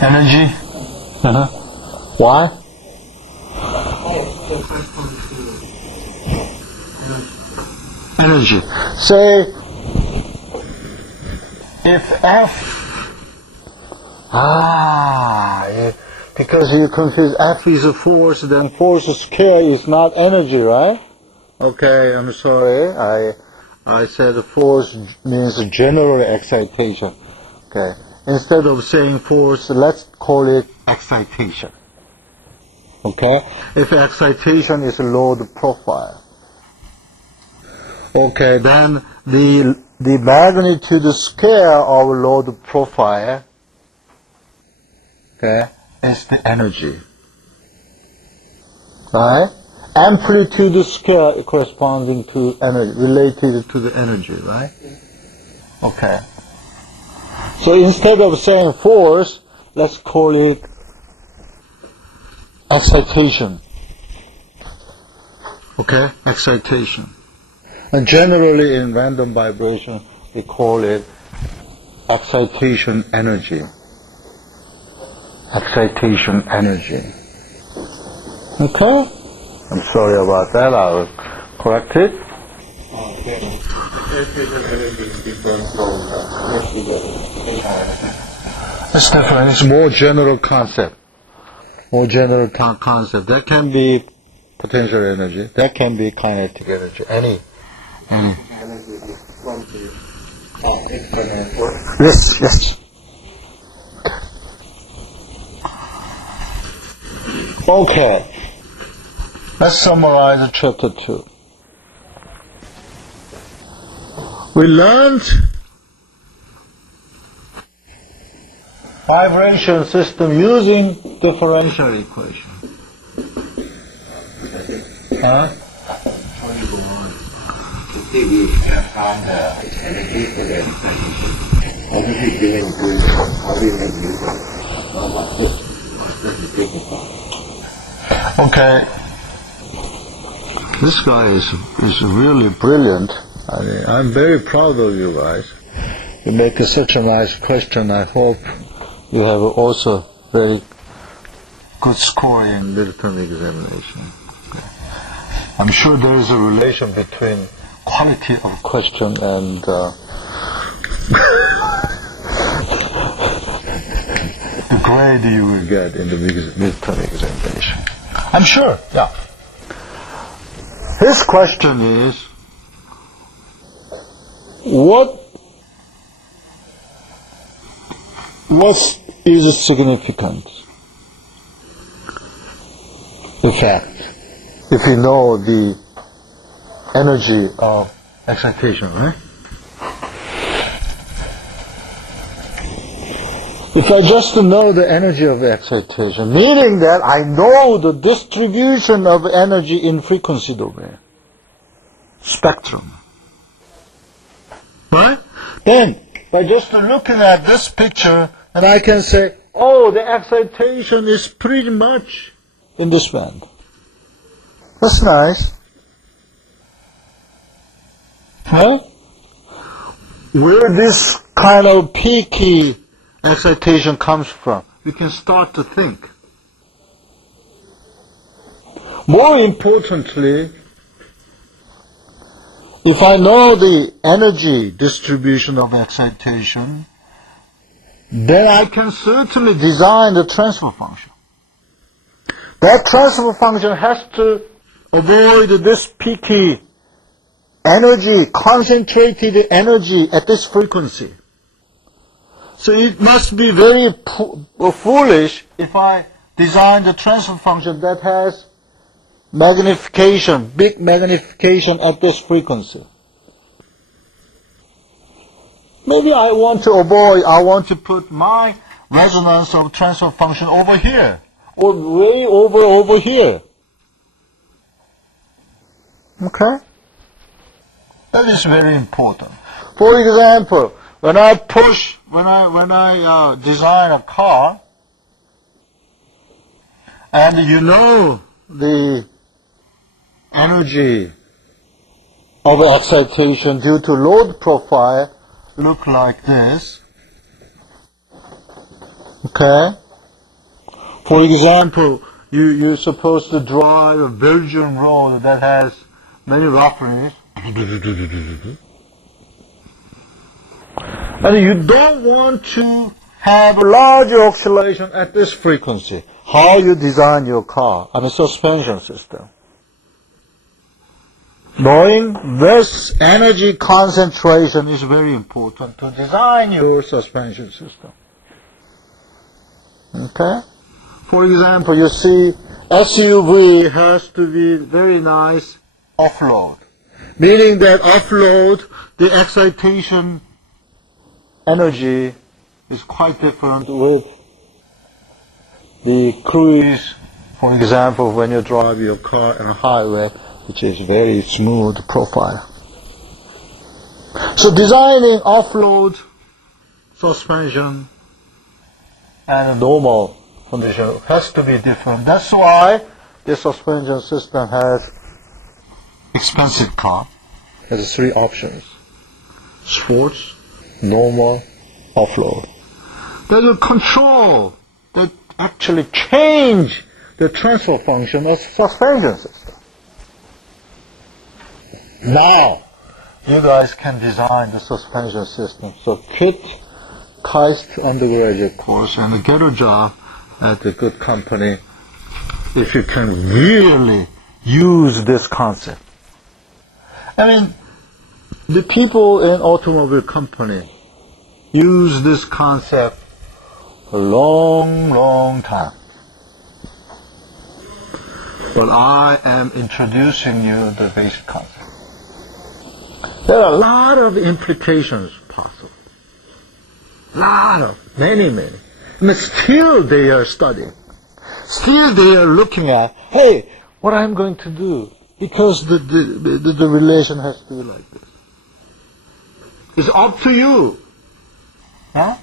Energy? Why? Energy. Say, if F, because you confuse F is a force, then force square is not energy, right? Okay, I'm sorry. I said force means general excitation. Okay. Instead of saying force, let's call it excitation. Okay? If excitation is load profile. Okay, then the magnitude scale of load profile, okay, is the energy. Right? Amplitude scale corresponding to energy, related to the energy, right? Okay. So instead of saying force, let's call it excitation. Okay? Excitation. And generally in random vibration, we call it excitation energy. Excitation energy. Okay? I'm sorry about that. I'll correct it. Excitation energy is different from It's different. It's more general concept. More general concept. That can be potential energy. That can be kinetic energy. Any. energy is from the exponential. Yes. Okay. Let's summarize chapter 2. We learned vibration system using differential equation. Huh? We have found the energy for the excitation. Obviously, given good, how do you make use of it? What does it take about? Okay. This guy is really brilliant. I'm very proud of you guys. You make such a nice question. I hope you have also very good score in midterm examination. I'm sure there is a relation between quality of question and the grade you will get in the midterm examination. I'm sure, yeah. His question is, what is significant? The fact, if you know the energy of excitation, right? If I just know the energy of excitation, meaning that I know the distribution of energy in frequency domain, spectrum, right? Then, by just looking at this picture, and I can say, oh, the excitation is pretty much in this band. That's nice. Huh? Where this kind of peaky excitation comes from, you can start to think. More importantly, if I know the energy distribution of excitation, then I can certainly design the transfer function. That transfer function has to avoid this peaky energy, concentrated energy at this frequency. So it must be very foolish if I design the transfer function that has magnification, big magnification at this frequency. Maybe I want to put my resonance of transfer function over here, or way over here. Okay? That is very important. For example, when I design a car, and you know the energy of excitation due to load profile look like this. Okay? For example, you're supposed to drive a virgin road that has many roughness. And you don't want to have a larger oscillation at this frequency. How you design your car, suspension system. Knowing this energy concentration is very important to design your suspension system. Okay? For example, you see SUV has to be very nice off-road. Meaning that off-road, the excitation energy is quite different with the cruise. For example, when you drive your car on a highway, which is very smooth profile. So designing off-road suspension and a normal condition has to be different. That's why the suspension system has expensive car. Has 3 options: sports, normal, off-road. That will control, that actually change the transfer function of suspension system. Now, you guys can design the suspension system. So quit KAIST undergraduate course and get a job at a good company if you can really use this concept. The people in automobile company use this concept a long, long time. But I am introducing you the basic concept. There are a lot of implications possible. Many. Still they are studying. Still they are looking at, hey, what I'm going to do, because the relation has to be like this. It's up to you. Huh?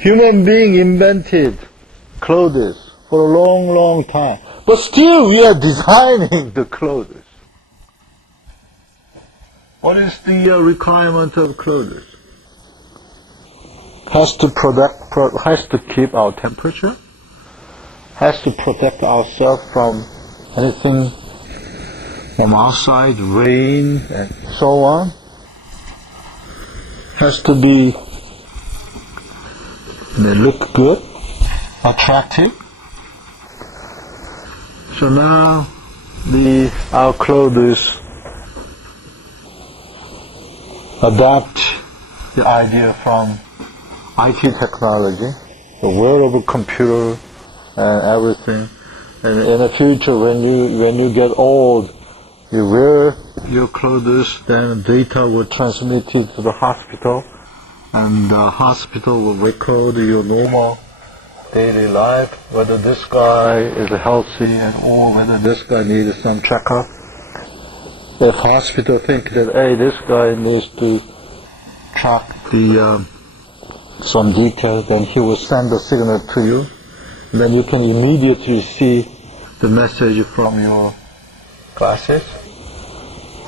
Human being invented clothes for a long, long time. But still we are designing the clothes. What is the requirement of clothes? Has to keep our temperature, has to protect ourselves from anything from outside, rain and so on. Has to be, they look good, attractive. So now our clothes adapt the idea from IT technology, the wearable computer and everything. And in the future, when you get old, you wear your clothes, then data will transmit it to the hospital, and the hospital will record your normal daily life, whether this guy is healthy or whether this guy needs some checkup. If hospital think that, hey, this guy needs to track some details, then he will send a signal to you. And then you can immediately see the message from your glasses.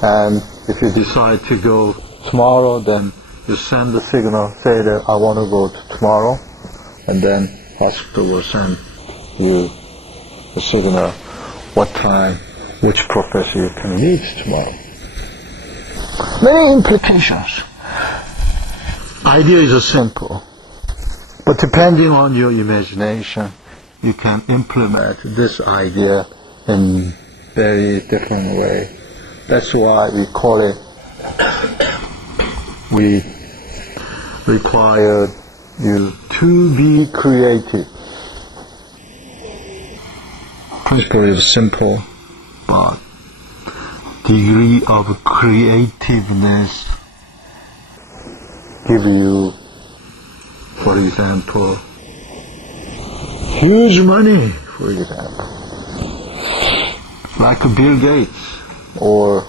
And if you decide to go tomorrow, then you send the signal, say that I want to go tomorrow, and then hospital will send you the signal what time, which professor you can meet tomorrow. Many implications. Idea is simple, but depending on your imagination, you can implement this idea in very different way. That's why we call it, we require you to be creative. Principle is simple, but degree of creativeness give you, for example, huge money, for example, like Bill Gates or